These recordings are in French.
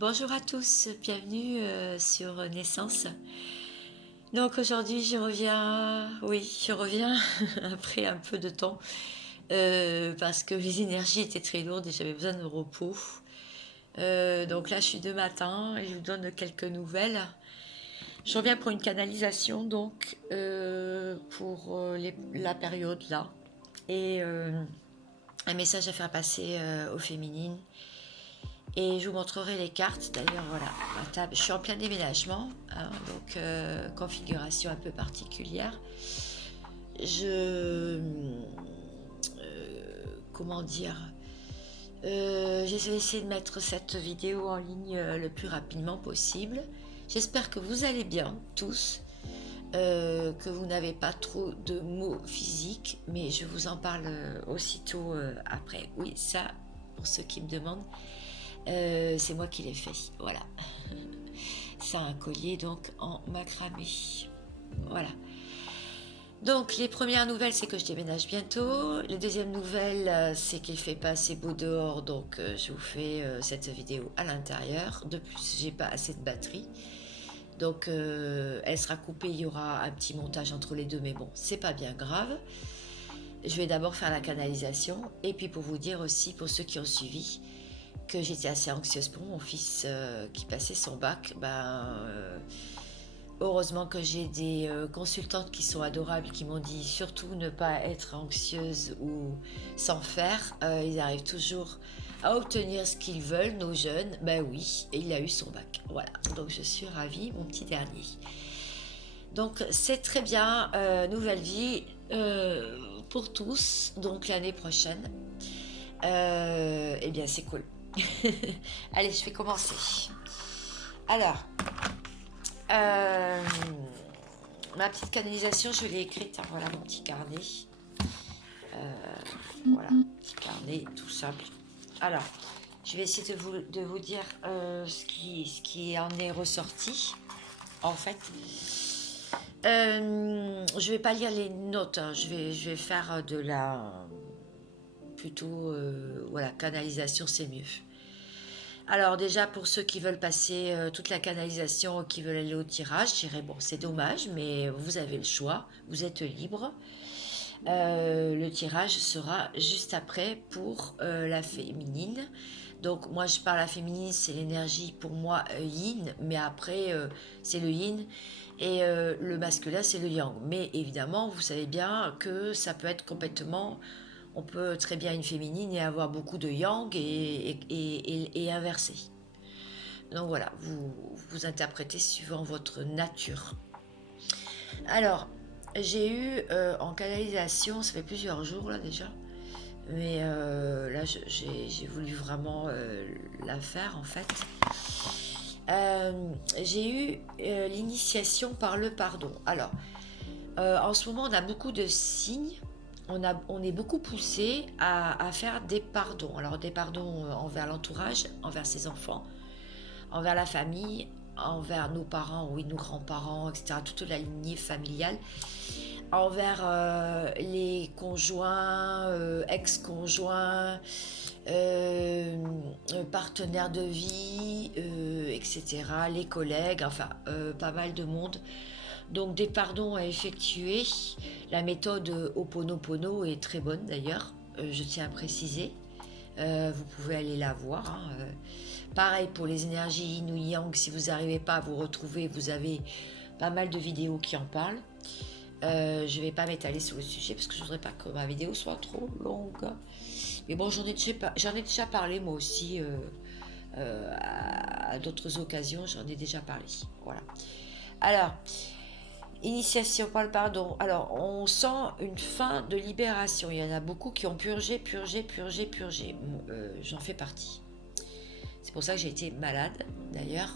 Bonjour à tous, bienvenue sur Naissance. Donc aujourd'hui je reviens, après un peu de temps parce que les énergies étaient très lourdes et j'avais besoin de repos. Donc là je suis de matin et je vous donne quelques nouvelles. Je reviens pour une canalisation donc pour la période là et un message à faire passer aux féminines. Et je vous montrerai les cartes. D'ailleurs, voilà, ma table. Je suis en plein déménagement, hein, donc configuration un peu particulière. Comment dire j'ai essayé de mettre cette vidéo en ligne le plus rapidement possible. J'espère que vous allez bien, tous. Que vous n'avez pas trop de mots physiques, mais je vous en parle aussitôt après. Oui, ça, pour ceux qui me demandent, c'est moi qui l'ai fait, voilà. C'est un collier donc en macramé. Voilà. Donc les premières nouvelles, c'est que je déménage bientôt. Les deuxièmes nouvelles, c'est qu'il fait pas assez beau dehors, donc je vous fais cette vidéo à l'intérieur. De plus, j'ai pas assez de batterie. Donc elle sera coupée, il y aura un petit montage entre les deux, mais bon, c'est pas bien grave. Je vais d'abord faire la canalisation, et puis pour vous dire aussi, pour ceux qui ont suivi, que j'étais assez anxieuse pour mon fils qui passait son bac. Heureusement que j'ai des consultantes qui sont adorables, qui m'ont dit surtout ne pas être anxieuse ou s'en faire. Ils arrivent toujours à obtenir ce qu'ils veulent, nos jeunes. Ben oui, et il a eu son bac. Voilà, donc je suis ravie, mon petit dernier. Donc c'est très bien, nouvelle vie pour tous, donc l'année prochaine. Eh bien c'est cool. Allez, je vais commencer. Alors, ma petite canalisation, je l'ai écrite. Hein, voilà mon petit carnet. Voilà, petit carnet tout simple. Alors, je vais essayer de vous dire ce qui en est ressorti. En fait, je vais pas lire les notes. Hein, je vais faire de la plutôt voilà, canalisation, c'est mieux. Alors déjà, pour ceux qui veulent passer toute la canalisation, qui veulent aller au tirage, je dirais, bon, c'est dommage, mais vous avez le choix, vous êtes libre. Le tirage sera juste après pour la féminine. Donc moi, je parle à la féminine, c'est l'énergie pour moi yin, mais après, c'est le yin. Et le masculin, c'est le yang. Mais évidemment, vous savez bien que ça peut être complètement... On peut très bien une féminine et avoir beaucoup de yang et inversé. Donc voilà, vous interprétez suivant votre nature. Alors, j'ai eu en canalisation, ça fait plusieurs jours là déjà, mais là j'ai voulu vraiment la faire en fait. J'ai eu l'initiation par le pardon. Alors, en ce moment, on a beaucoup de signes. On est beaucoup poussé à faire des pardons. Alors, des pardons envers l'entourage, envers ses enfants, envers la famille, envers nos parents, oui, nos grands-parents, etc., toute la lignée familiale, envers les conjoints, ex-conjoints, partenaires de vie, etc., les collègues, enfin, pas mal de monde. Donc des pardons à effectuer. La méthode Ho'oponopono est très bonne d'ailleurs, je tiens à préciser. Vous pouvez aller la voir. Hein. Pareil pour les énergies yin ou yang, si vous n'arrivez pas à vous retrouver, vous avez pas mal de vidéos qui en parlent. Je ne vais pas m'étaler sur le sujet parce que je ne voudrais pas que ma vidéo soit trop longue. Mais bon, j'en ai déjà parlé moi aussi à d'autres occasions, j'en ai déjà parlé. Voilà. Alors, initiation par le pardon. Alors, on sent une fin de libération. Il y en a beaucoup qui ont purgé, purgé, purgé, purgé. J'en fais partie. C'est pour ça que j'ai été malade, d'ailleurs.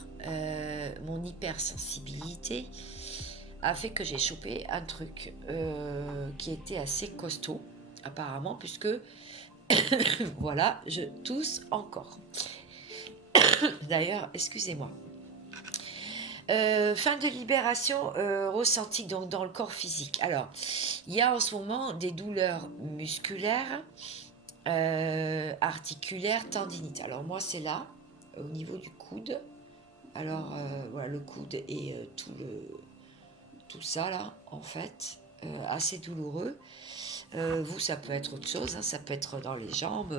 Mon hypersensibilité a fait que j'ai chopé un truc qui était assez costaud, apparemment, puisque, voilà, je tousse encore. D'ailleurs, excusez-moi. Fin de libération ressentie donc dans le corps physique. Alors, il y a en ce moment des douleurs musculaires, articulaires, tendinites. Alors moi, c'est là. au niveau du coude. Alors, voilà, le coude et tout ça, là, en fait, assez douloureux. Vous, ça peut être autre chose, hein, ça peut être dans les jambes,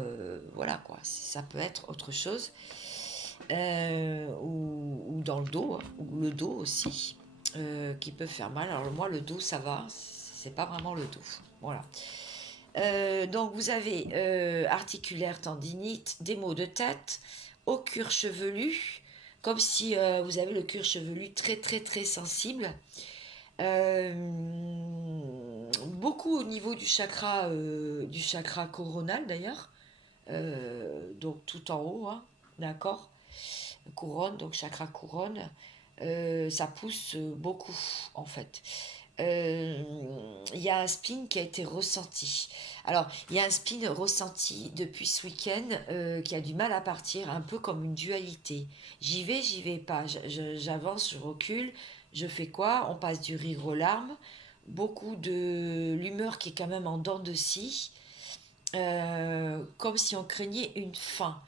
voilà, quoi. Ça peut être autre chose. Ou dans le dos, hein, ou le dos aussi, qui peut faire mal. Alors moi, le dos, ça va, c'est pas vraiment le dos. Voilà. Donc vous avez articulaire, tendinite, des maux de tête, au cuir chevelu, comme si vous avez le cuir chevelu très très très sensible. Beaucoup au niveau du chakra coronal d'ailleurs, donc tout en haut, hein, d'accord, couronne, donc chakra couronne, ça pousse beaucoup en fait. Il y a un spin qui a été ressenti. Alors, il y a un spin ressenti depuis ce week-end qui a du mal à partir, un peu comme une dualité. J'y vais pas. J'avance, je recule. Je fais quoi? On passe du rire aux larmes. Beaucoup de l'humeur qui est quand même en dents de scie. Comme si on craignait une fin.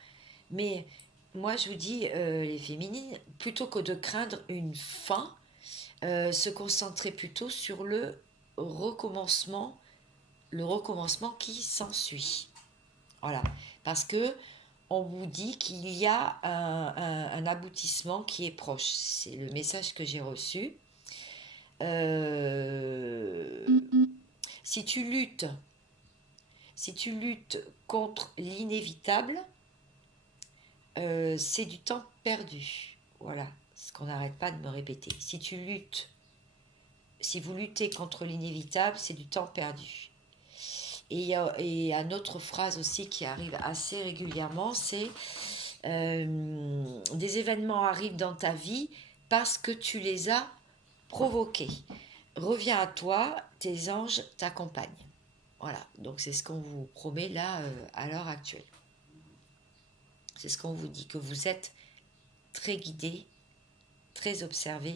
Mais moi, je vous dis, les féminines, plutôt que de craindre une fin, se concentrer plutôt sur recommencement, le recommencement qui s'ensuit. Voilà, parce que on vous dit qu'il y a un aboutissement qui est proche. C'est le message que j'ai reçu. Euh, si tu luttes, si tu luttes contre l'inévitable, c'est du temps perdu. Voilà, ce qu'on n'arrête pas de me répéter. Si vous luttez contre l'inévitable, c'est du temps perdu. Et il y a une autre phrase aussi qui arrive assez régulièrement, c'est des événements arrivent dans ta vie parce que tu les as provoqués. Reviens à toi, tes anges t'accompagnent. Voilà, donc c'est ce qu'on vous promet là à l'heure actuelle. C'est ce qu'on vous dit, que vous êtes très guidé, très observé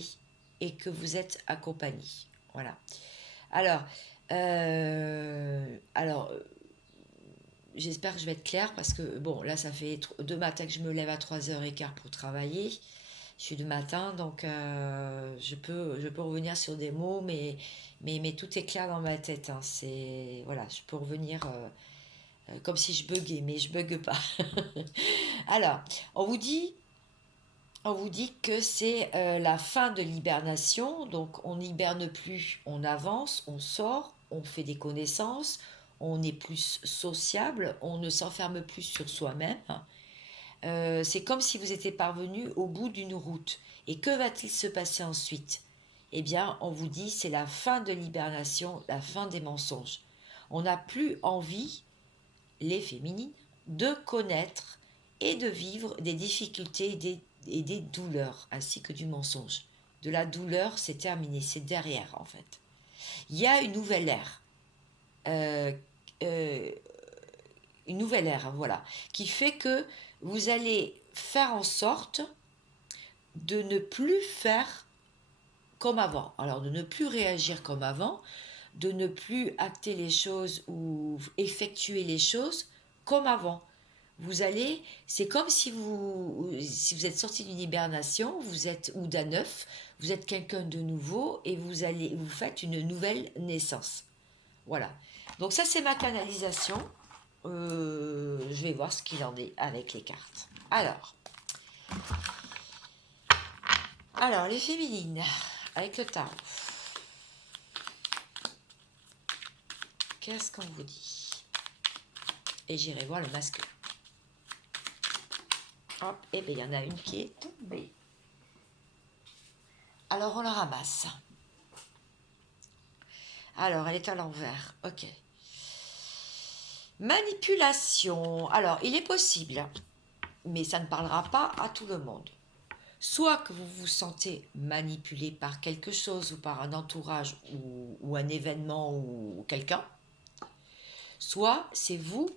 et que vous êtes accompagné. Voilà. Alors, j'espère que je vais être claire parce que, bon, là, ça fait deux matins que je me lève à 3h15 pour travailler. Je suis du matin, donc je peux revenir sur des mots, mais tout est clair dans ma tête. Hein. Voilà, je peux revenir comme si je buguais, mais je bugue pas. Alors, on vous dit que c'est la fin de l'hibernation, donc on n'hiberne plus, on avance, on sort, on fait des connaissances, on est plus sociable, on ne s'enferme plus sur soi-même. C'est comme si vous étiez parvenu au bout d'une route. Et que va-t-il se passer ensuite? Eh bien, on vous dit c'est la fin de l'hibernation, la fin des mensonges. On n'a plus envie, les féminines, de connaître et de vivre des difficultés et des douleurs, ainsi que du mensonge. De la douleur, c'est terminé, c'est derrière en fait. Il y a euh, euh, une nouvelle ère, voilà, qui fait que vous allez faire en sorte de ne plus faire comme avant. Alors de ne plus réagir comme avant, de ne plus acter les choses ou effectuer les choses comme avant. C'est comme si vous êtes sorti d'une hibernation, ou d'un œuf, vous êtes quelqu'un de nouveau et vous faites une nouvelle naissance. Voilà. Donc ça c'est ma canalisation. Je vais voir ce qu'il en est avec les cartes. Alors les féminines avec le tarot. Qu'est-ce qu'on vous dit? Et j'irai voir le masculin. Hop, et bien il y en a une qui est tombée. Alors on la ramasse. Alors elle est à l'envers. Ok. Manipulation. Alors il est possible, mais ça ne parlera pas à tout le monde. Soit que vous vous sentez manipulé par quelque chose ou par un entourage ou un événement ou quelqu'un, soit c'est vous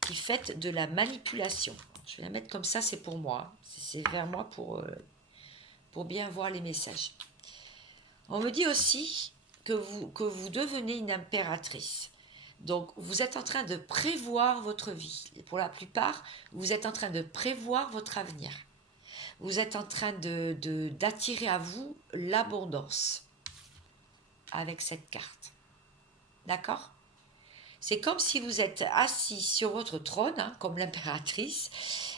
qui faites de la manipulation. Je vais la mettre comme ça, c'est pour moi. C'est vers moi pour bien voir les messages. On me dit aussi que vous devenez une impératrice. Donc, vous êtes en train de prévoir votre vie. Pour la plupart, vous êtes en train de prévoir votre avenir. vous êtes en train d'attirer à vous l'abondance avec cette carte. D'accord? C'est comme si vous êtes assis sur votre trône, hein, comme l'impératrice,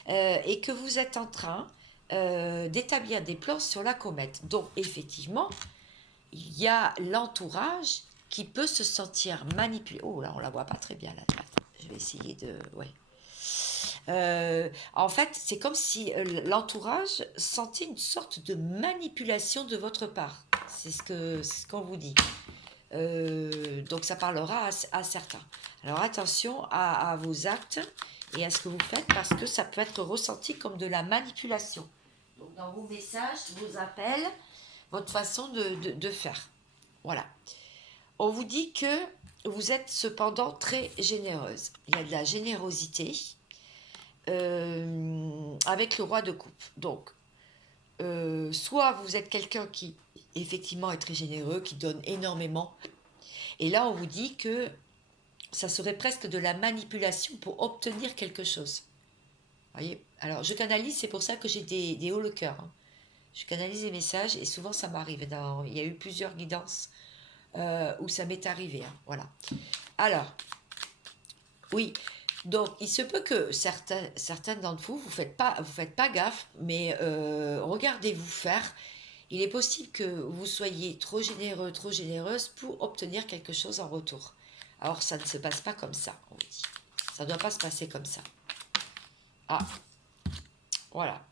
et que vous êtes en train d'établir des plans sur la comète. Donc, effectivement, il y a l'entourage qui peut se sentir manipulé. Oh là, on la voit pas très bien là. Attends, je vais essayer de... Ouais. En fait, c'est comme si l'entourage sentait une sorte de manipulation de votre part. C'est ce qu'on vous dit. Donc ça parlera à certains. Alors attention à vos actes et à ce que vous faites parce que ça peut être ressenti comme de la manipulation. Donc dans vos messages, vos appels, votre façon de faire. Voilà. On vous dit que vous êtes cependant très généreuse. Il y a de la générosité avec le roi de coupe. Donc, soit vous êtes quelqu'un qui effectivement est très généreux, qui donne énormément. Et là, on vous dit que ça serait presque de la manipulation pour obtenir quelque chose. Voyez. Alors, je canalise, c'est pour ça que j'ai des hauts le cœur. Hein. Je canalise les messages et souvent ça m'arrive. Il y a eu plusieurs guidances où ça m'est arrivé. Hein. Voilà. Alors, oui. Donc, il se peut que certains d'entre vous, vous faites pas gaffe, mais regardez-vous faire. Il est possible que vous soyez trop généreux, trop généreuse pour obtenir quelque chose en retour. Alors, ça ne se passe pas comme ça, on vous dit. Ça ne doit pas se passer comme ça. Ah, voilà.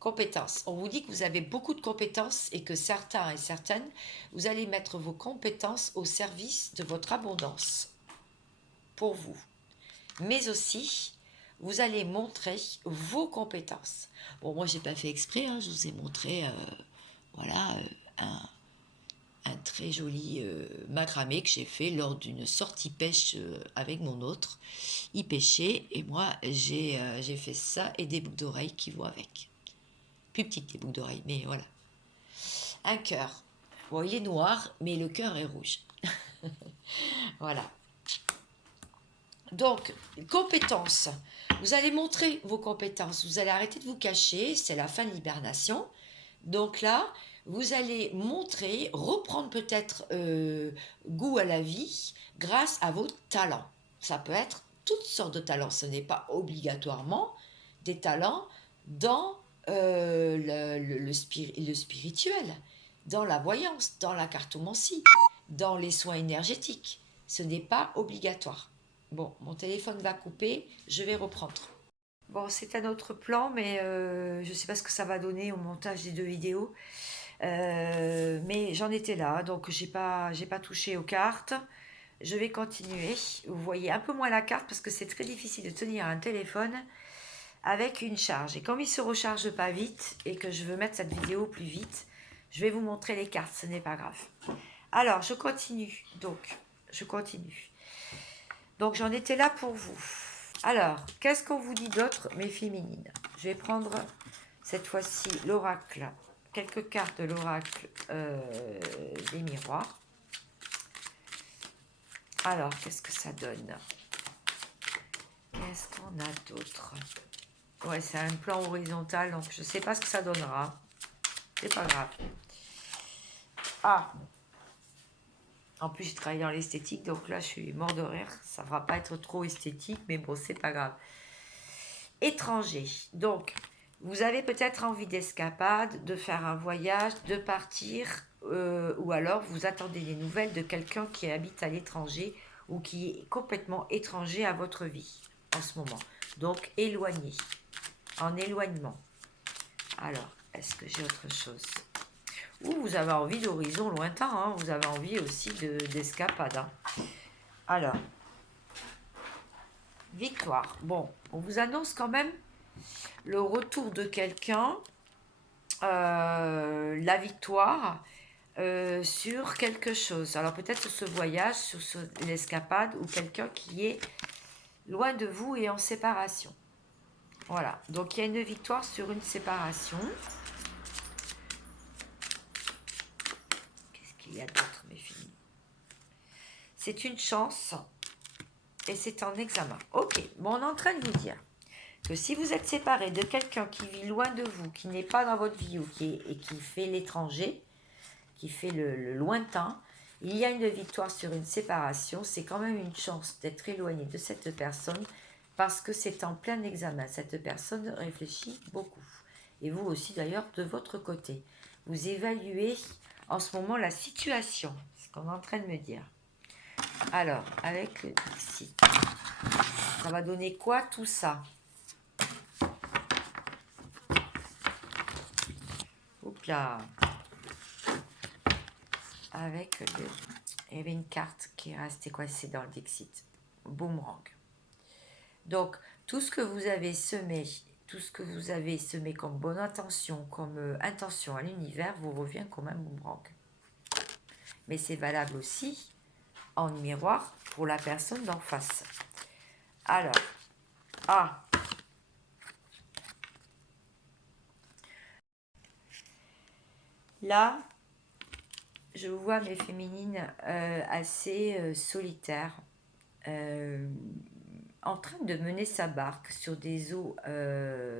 Compétences. On vous dit que vous avez beaucoup de compétences et que certains et certaines, vous allez mettre vos compétences au service de votre abondance. Pour vous. Mais aussi, vous allez montrer vos compétences. Bon, moi, je n'ai pas fait exprès, hein, je vous ai montré, voilà, un très joli macramé que j'ai fait lors d'une sortie pêche avec mon autre. Il pêchait et moi, j'ai fait ça et des boucles d'oreilles qui vont avec. Plus petites, des boucles d'oreilles, mais voilà. Un cœur. Bon, il est noir, mais le cœur est rouge. Voilà. Donc, compétences. Vous allez montrer vos compétences. Vous allez arrêter de vous cacher. C'est la fin de l'hibernation. Donc là, vous allez montrer, reprendre peut-être goût à la vie grâce à vos talents. Ça peut être toutes sortes de talents. Ce n'est pas obligatoirement des talents dans le spirituel, dans la voyance, dans la cartomancie, dans les soins énergétiques. Ce n'est pas obligatoire. Bon, mon téléphone va couper, je vais reprendre. Bon, c'est un autre plan, mais je ne sais pas ce que ça va donner au montage des deux vidéos. Mais j'en étais là, donc j'ai pas touché aux cartes. Je vais continuer. Vous voyez un peu moins la carte parce que c'est très difficile de tenir un téléphone avec une charge. Et comme il ne se recharge pas vite et que je veux mettre cette vidéo plus vite, je vais vous montrer les cartes, ce n'est pas grave. Alors, je continue. Donc, je continue. Donc, j'en étais là pour vous. Alors, qu'est-ce qu'on vous dit d'autre, mes féminines? Je vais prendre cette fois-ci l'oracle, quelques cartes de l'oracle des miroirs. Alors, qu'est-ce que ça donne? Qu'est-ce qu'on a d'autre? Ouais, c'est un plan horizontal, donc je ne sais pas ce que ça donnera. C'est pas grave. Ah! En plus, je travaille dans l'esthétique, donc là, je suis mort de rire. Ça ne va pas être trop esthétique, mais bon, c'est pas grave. Étranger. Donc, vous avez peut-être envie d'escapade, de faire un voyage, de partir, ou alors vous attendez des nouvelles de quelqu'un qui habite à l'étranger ou qui est complètement étranger à votre vie en ce moment. Donc, éloigné. En éloignement. Alors, est-ce que j'ai autre chose? Ou vous avez envie d'horizon lointain, hein, vous avez envie aussi d'escapade. Hein. Alors, victoire. Bon, on vous annonce quand même le retour de quelqu'un, la victoire sur quelque chose. Alors peut-être sur ce voyage, sur l'escapade, ou quelqu'un qui est loin de vous et en séparation. Voilà, donc il y a une victoire sur une séparation. Il y a d'autres, mes filles. C'est une chance et c'est en examen. Ok, bon, on est en train de vous dire que si vous êtes séparé de quelqu'un qui vit loin de vous, qui n'est pas dans votre vie ou et qui fait l'étranger, qui fait le lointain, il y a une victoire sur une séparation. C'est quand même une chance d'être éloigné de cette personne parce que c'est en plein examen. Cette personne réfléchit beaucoup. Et vous aussi d'ailleurs de votre côté. Vous évaluez en ce moment la situation, c'est ce qu'on est en train de me dire. Alors, avec le Dixit, ça va donner quoi tout ça? Oups là. Avec le... Il y avait une carte qui est restée coincée dans le Dixit. Boomerang. Donc, tout ce que vous avez semé, tout ce que vous avez semé comme bonne intention, comme intention à l'univers, vous revient comme un boomerang. Mais c'est valable aussi en miroir pour la personne d'en face. Alors, ah, là, je vois mes féminines assez solitaires, en train de mener sa barque sur des eaux.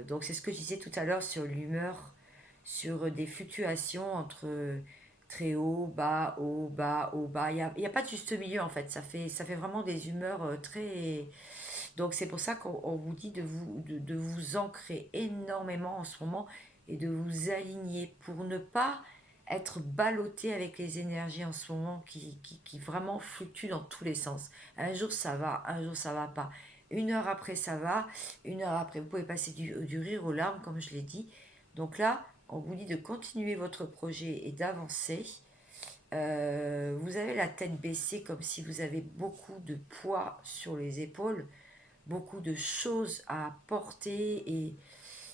Donc c'est ce que je disais tout à l'heure sur l'humeur, sur des fluctuations entre très haut, bas, haut, bas, haut, bas. Il y a pas de juste milieu en fait. Ça fait vraiment des humeurs très... Donc c'est pour ça qu'on vous dit de vous ancrer énormément en ce moment et de vous aligner pour ne pas être ballotté avec les énergies en ce moment qui vraiment fluctuent dans tous les sens. Un jour ça va, un jour ça va pas. Une heure après ça va, une heure après vous pouvez passer du rire aux larmes comme je l'ai dit. Donc là, on vous dit de continuer votre projet et d'avancer. Vous avez la tête baissée comme si vous avez beaucoup de poids sur les épaules, beaucoup de choses à porter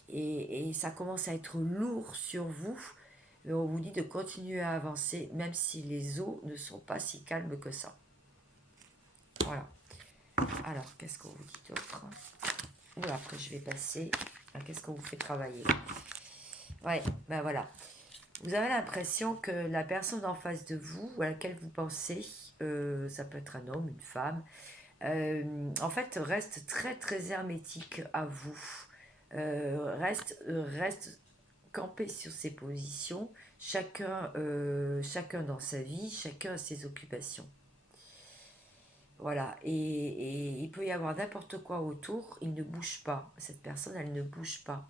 et ça commence à être lourd sur vous. Et on vous dit de continuer à avancer même si les eaux ne sont pas si calmes que ça. Voilà. Alors, qu'est-ce qu'on vous dit d'autre? Ou après, je vais passer à qu'est-ce qu'on vous fait travailler. Ouais, ben voilà. Vous avez l'impression que la personne en face de vous, à laquelle vous pensez, ça peut être un homme, une femme, en fait, reste très très hermétique à vous. Reste campé sur ses positions, chacun dans sa vie, chacun a ses occupations. Voilà, et il peut y avoir n'importe quoi autour, il ne bouge pas. Cette personne, elle ne bouge pas.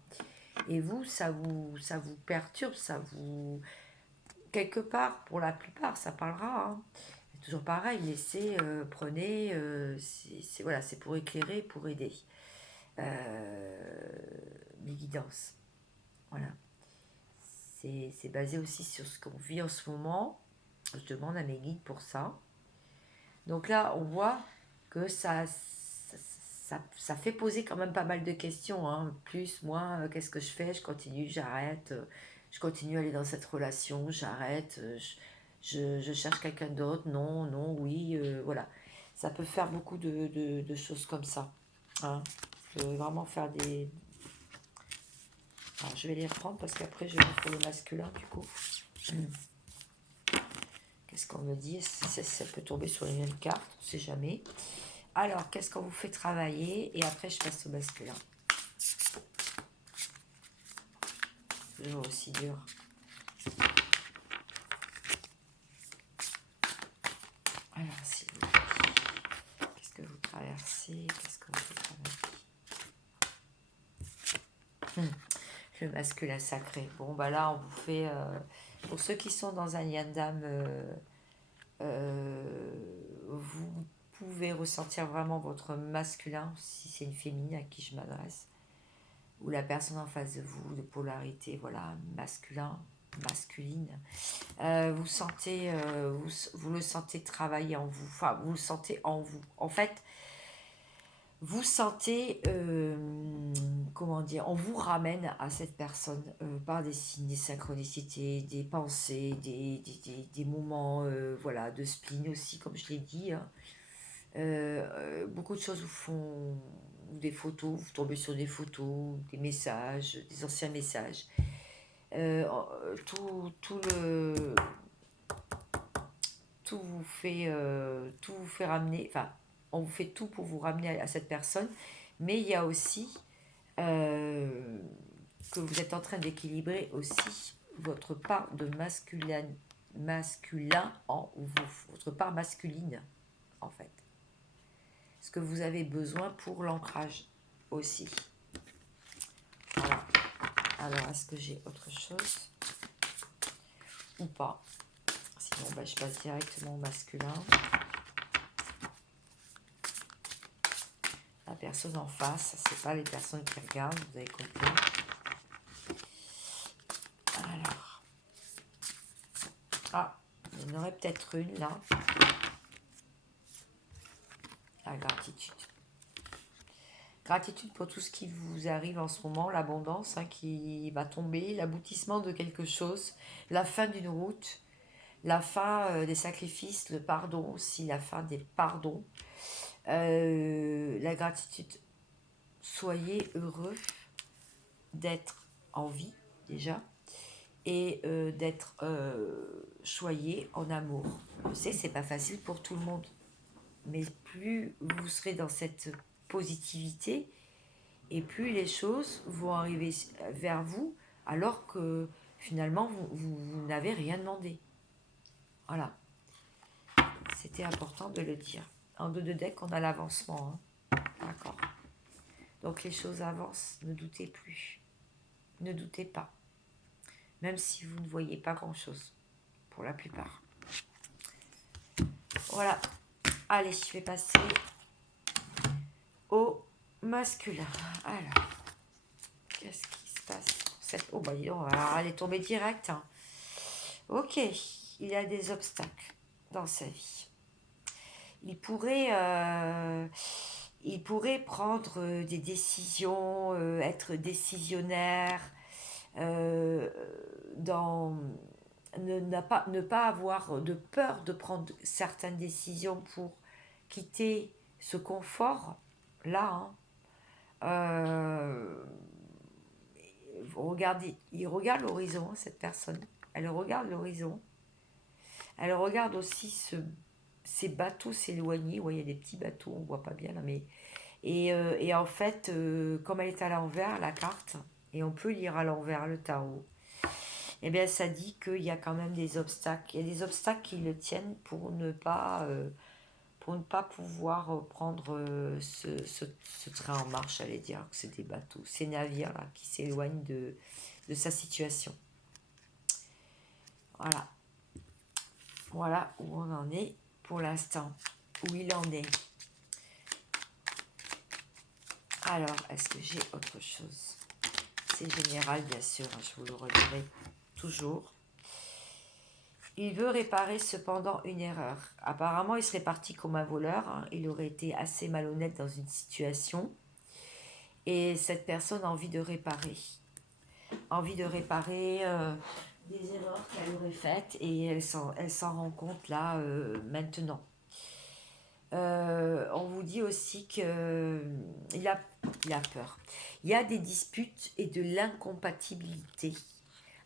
Et vous, ça vous perturbe, ça vous... Quelque part, pour la plupart, ça parlera. Hein. C'est toujours pareil, laissez, prenez, voilà, c'est pour éclairer, pour aider. Les guidances. Voilà. C'est basé aussi sur ce qu'on vit en ce moment. Je demande à mes guides pour ça. Donc là, on voit que ça fait poser quand même pas mal de questions. Hein. Plus, moins, qu'est-ce que je fais? Je continue, j'arrête. Je continue à aller dans cette relation, j'arrête. Je cherche quelqu'un d'autre. Non, non, oui. Voilà. Ça peut faire beaucoup de choses comme ça. Hein. Je veux vraiment faire des... Alors, je vais les reprendre parce qu'après, je vais pour le masculin, du coup. Qu'est-ce qu'on me dit? Ça peut tomber sur les mêmes cartes, on ne sait jamais. Alors, qu'est-ce qu'on vous fait travailler? Et après, je passe au masculin. Toujours aussi dur. Alors, s'il vous plaît. Qu'est-ce que vous traversez? Qu'est-ce que vous faites travailler? Le masculin sacré. Bon, bah là, on vous fait... pour ceux qui sont dans un lien d'âme, vous pouvez ressentir vraiment votre masculin, si c'est une féminine à qui je m'adresse, ou la personne en face de vous, de polarité, voilà, masculin, masculine. Vous sentez, vous le sentez travailler en vous, enfin, vous le sentez en vous. En fait, vous sentez, comment dire, on vous ramène à cette personne par des signes, des synchronicités, des pensées, des moments voilà, de spleen aussi, comme je l'ai dit. Hein. Beaucoup de choses vous font des photos, vous tombez sur des photos, des messages, des anciens messages. Tout le tout vous fait ramener, enfin on vous fait tout pour vous ramener à cette personne, mais il y a aussi euh, que vous êtes en train d'équilibrer aussi votre part de masculin en vous, votre part masculine en fait. Ce que vous avez besoin pour l'ancrage aussi. Voilà. Alors, est-ce que j'ai autre chose ou pas? Sinon, je passe directement au masculin. La personne en face, c'est pas les personnes qui regardent, vous avez compris. Alors. Ah, il y en aurait peut-être une là. La gratitude. Gratitude pour tout ce qui vous arrive en ce moment, l'abondance qui va tomber, l'aboutissement de quelque chose, la fin d'une route, la fin des sacrifices, le pardon aussi, la fin des pardons. La gratitude, soyez heureux d'être en vie déjà et d'être choyé en amour. Je sais, c'est pas facile pour tout le monde, mais plus vous serez dans cette positivité et plus les choses vont arriver vers vous alors que finalement vous n'avez rien demandé. Voilà, c'était important de le dire. En dos de deck, on a l'avancement. D'accord. Donc les choses avancent, ne doutez plus. Ne doutez pas. Même si vous ne voyez pas grand-chose, pour la plupart. Voilà. Allez, je vais passer au masculin. Alors, qu'est-ce qui se passe pour cette... Oh, dis donc, elle est tombée direct. Ok, il y a des obstacles dans sa vie. Il pourrait prendre des décisions, être décisionnaire, dans ne pas avoir de peur de prendre certaines décisions pour quitter ce confort là. Regardez, il regarde l'horizon, cette personne. Elle regarde l'horizon. Elle regarde aussi ces bateaux s'éloigner. Ouais, il y a des petits bateaux, on voit pas bien là, mais et en fait, comme elle est à l'envers, la carte, et on peut lire à l'envers le tarot, eh bien, ça dit qu'il y a quand même des obstacles. Il y a des obstacles qui le tiennent pour ne pas pouvoir prendre ce train en marche, j'allais dire que c'est des bateaux, ces navires là qui s'éloignent de sa situation. Voilà. Voilà où on en est pour l'instant, où il en est. Alors, est-ce que j'ai autre chose? C'est général, bien sûr, je vous le redirai toujours. Il veut réparer cependant une erreur. Apparemment, il serait parti comme un voleur. Il aurait été assez malhonnête dans une situation. Et cette personne a envie de réparer. Envie de réparer des erreurs qu'elle aurait faites. Et elle s'en rend compte là, maintenant. On vous dit aussi qu'il a peur. Il y a des disputes et de l'incompatibilité.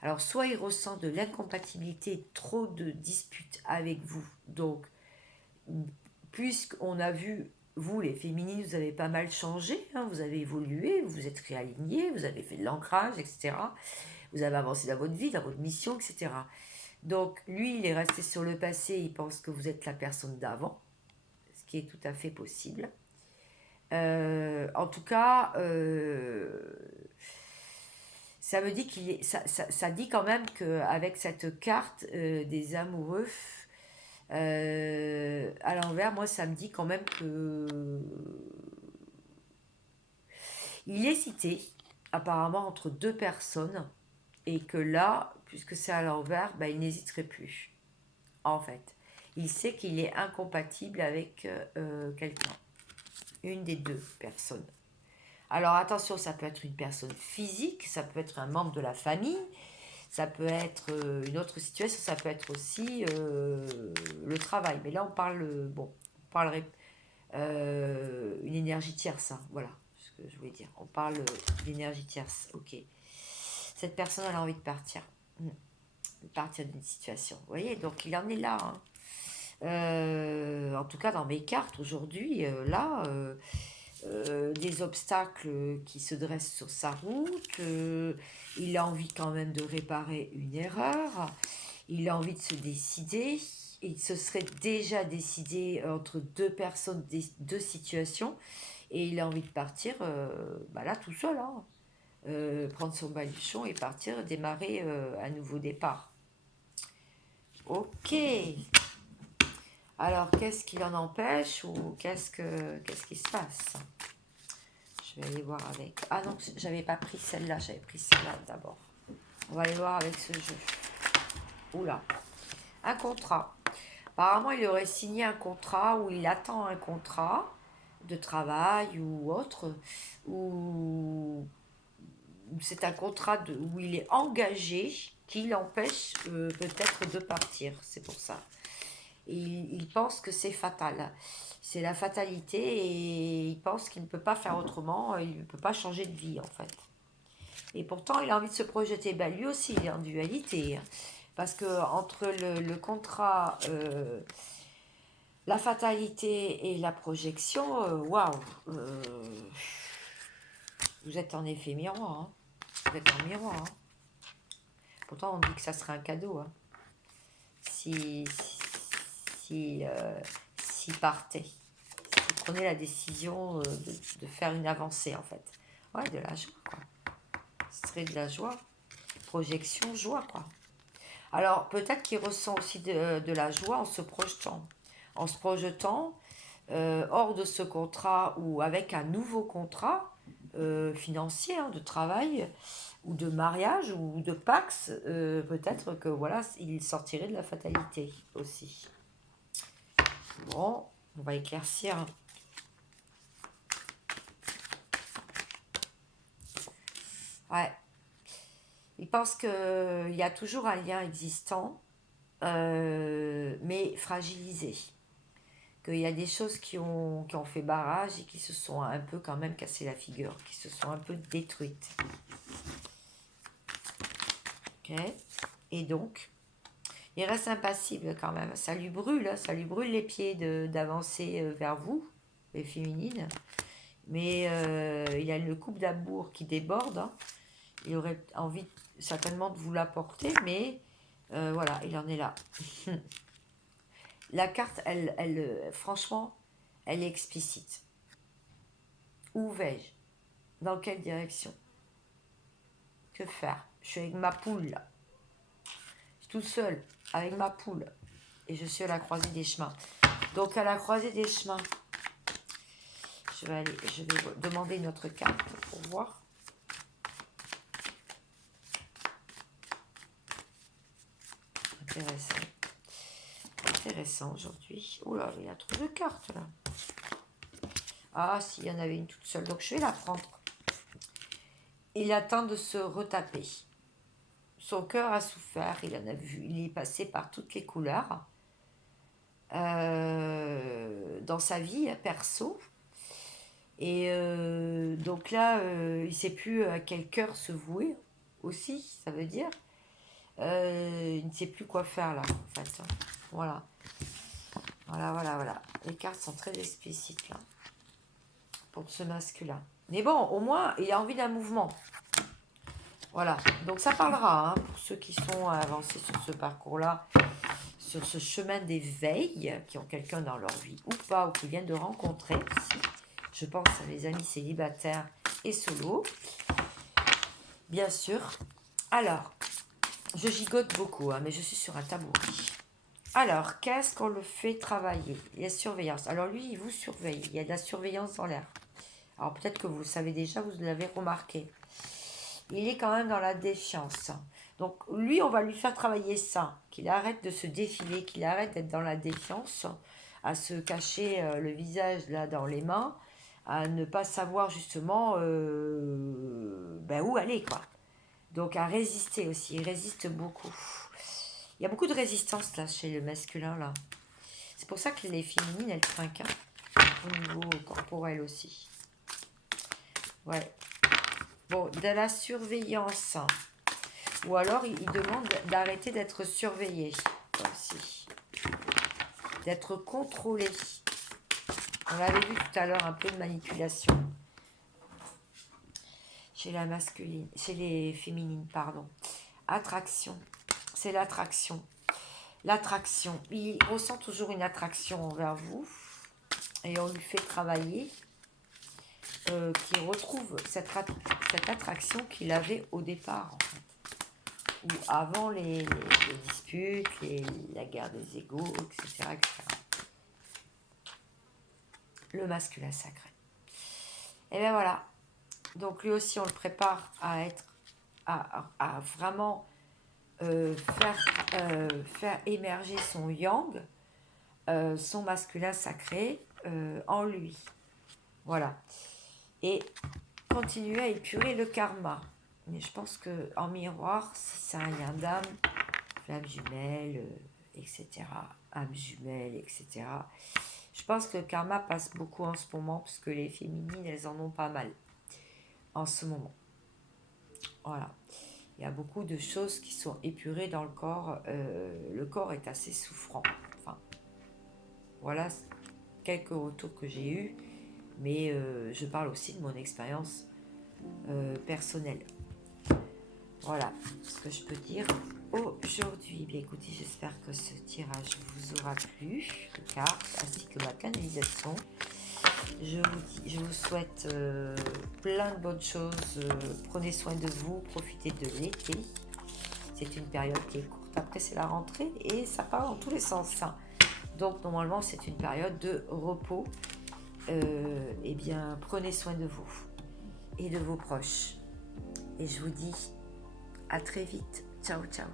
Alors, soit il ressent de l'incompatibilité, trop de disputes avec vous. Donc, puisqu'on a vu, vous les féminines, vous avez pas mal changé, vous avez évolué, vous vous êtes réaligné, vous avez fait de l'ancrage, etc. Vous avez avancé dans votre vie, dans votre mission, etc. Donc, lui, il est resté sur le passé, il pense que vous êtes la personne d'avant, ce qui est tout à fait possible. En tout cas, ça me dit ça dit quand même qu'avec cette carte des amoureux à l'envers, moi ça me dit quand même que il hésitait apparemment entre deux personnes et que là, puisque c'est à l'envers, il n'hésiterait plus. En fait, il sait qu'il est incompatible avec quelqu'un, une des deux personnes. Alors attention, ça peut être une personne physique, ça peut être un membre de la famille, ça peut être une autre situation, ça peut être aussi le travail. Mais là, on parlerait une énergie tierce, voilà ce que je voulais dire. On parle d'énergie tierce, ok. Cette personne, elle a envie de partir. De partir d'une situation. Vous voyez, donc il en est là. En tout cas, dans mes cartes aujourd'hui, là... des obstacles qui se dressent sur sa route. Il a envie quand même de réparer une erreur. Il a envie de se décider. Il se serait déjà décidé entre deux personnes, deux situations. Et il a envie de partir bah là tout seul, hein. Prendre son baluchon et partir, démarrer un nouveau départ. Ok. Alors, qu'est-ce qui l'en empêche ou qu'est-ce qui se passe? Je vais aller voir avec... Ah non, j'avais pas pris celle-là, j'avais pris celle-là d'abord. On va aller voir avec ce jeu. Oula. Un contrat. Apparemment, il aurait signé un contrat ou il attend un contrat de travail ou autre, ou c'est un contrat où il est engagé qui l'empêche peut-être de partir. C'est pour ça. Et il pense que c'est fatal. C'est la fatalité et il pense qu'il ne peut pas faire autrement, il ne peut pas changer de vie en fait. Et pourtant, il a envie de se projeter. Ben, lui aussi, il est en dualité, hein. Parce que entre le contrat, la fatalité et la projection, waouh, vous êtes en effet miroir, hein. Vous êtes en miroir, hein. Pourtant, on dit que ça serait un cadeau, hein. Si, si, s'il partait, s'il prenait la décision de faire une avancée, en fait. Ouais, de la joie, quoi. Ce serait de la joie. Projection, joie, quoi. Alors, peut-être qu'il ressent aussi de la joie en se projetant. En se projetant hors de ce contrat ou avec un nouveau contrat financier, hein, de travail ou de mariage ou de Pax, peut-être que voilà, il sortirait de la fatalité aussi. Bon, on va éclaircir. Ouais. Il pense qu'il y a toujours un lien existant, mais fragilisé. Qu'il y a des choses qui ont fait barrage et qui se sont un peu quand même cassé la figure, qui se sont un peu détruites. Ok. Et donc, il reste impassible quand même. Ça lui brûle, hein, ça lui brûle les pieds d'avancer vers vous, les féminines. Mais il a une coupe d'amour qui déborde, hein. Il aurait envie certainement de vous l'apporter, mais voilà, il en est là. La carte, franchement, elle est explicite. Où vais-je? Dans quelle direction? Que faire? Je suis avec ma poule, là. Je suis toute seule, avec ma poule. Et je suis à la croisée des chemins. Donc, à la croisée des chemins, je vais demander notre carte pour voir. Intéressant. Intéressant aujourd'hui. Oula, il y a trop de cartes, là. Ah, s'il y en avait une toute seule. Donc, je vais la prendre. Il attend de se retaper. Son cœur a souffert, il en a vu, il est passé par toutes les couleurs dans sa vie perso. Et donc là, il ne sait plus à quel cœur se vouer aussi, ça veut dire. Il ne sait plus quoi faire là, en fait. Voilà. Voilà. Les cartes sont très explicites là, pour ce masculin. Mais bon, au moins, il a envie d'un mouvement. Voilà, donc ça parlera, hein, pour ceux qui sont avancés sur ce parcours-là, sur ce chemin d'éveil, qui ont quelqu'un dans leur vie ou pas, ou qui viennent de rencontrer ici. Je pense à mes amis célibataires et solos, bien sûr. Alors, je gigote beaucoup, hein, mais je suis sur un tabouret. Alors, qu'est-ce qu'on le fait travailler? Il y a surveillance. Alors lui, il vous surveille. Il y a de la surveillance dans l'air. Alors peut-être que vous le savez déjà, vous l'avez remarqué. Il est quand même dans la défiance. Donc lui, on va lui faire travailler ça, qu'il arrête de se défiler, qu'il arrête d'être dans la défiance, à se cacher le visage là dans les mains, à ne pas savoir justement où aller, quoi. Donc à résister aussi, il résiste beaucoup. Il y a beaucoup de résistance là chez le masculin là. C'est pour ça que les féminines, elles trinquent, hein, au niveau corporel aussi. Ouais. Bon, de la surveillance. Ou alors, il demande d'arrêter d'être surveillé. Aussi. D'être contrôlé. On avait vu tout à l'heure un peu de manipulation chez la masculine, chez les féminines, pardon. Attraction, c'est l'attraction. L'attraction, il ressent toujours une attraction envers vous et on lui fait travailler qu'il retrouve cette attraction qu'il avait au départ, en fait. Ou avant les disputes, la guerre des égaux, etc., etc. Le masculin sacré. Et bien voilà. Donc lui aussi, on le prépare à être, à vraiment faire émerger son yang, son masculin sacré en lui. Voilà. Et continuer à épurer le karma. Mais je pense que en miroir, c'est un yin d'âme, flamme jumelle, etc. âme jumelle, etc. Je pense que le karma passe beaucoup en ce moment, parce que les féminines, elles en ont pas mal en ce moment. Voilà. Il y a beaucoup de choses qui sont épurées dans le corps. Le corps est assez souffrant. Enfin, voilà quelques retours que j'ai eus, mais je parle aussi de mon expérience personnelle. Voilà ce que je peux dire aujourd'hui. Bien écoutez, j'espère que ce tirage vous aura plu, les cartes, ainsi que ma canalisation. Je vous souhaite plein de bonnes choses. Prenez soin de vous, profitez de l'été. C'est une période qui est courte. Après, c'est la rentrée et ça part dans tous les sens. Hein. Donc, normalement, c'est une période de repos. Eh bien, prenez soin de vous et de vos proches. Et je vous dis à très vite. Ciao, ciao.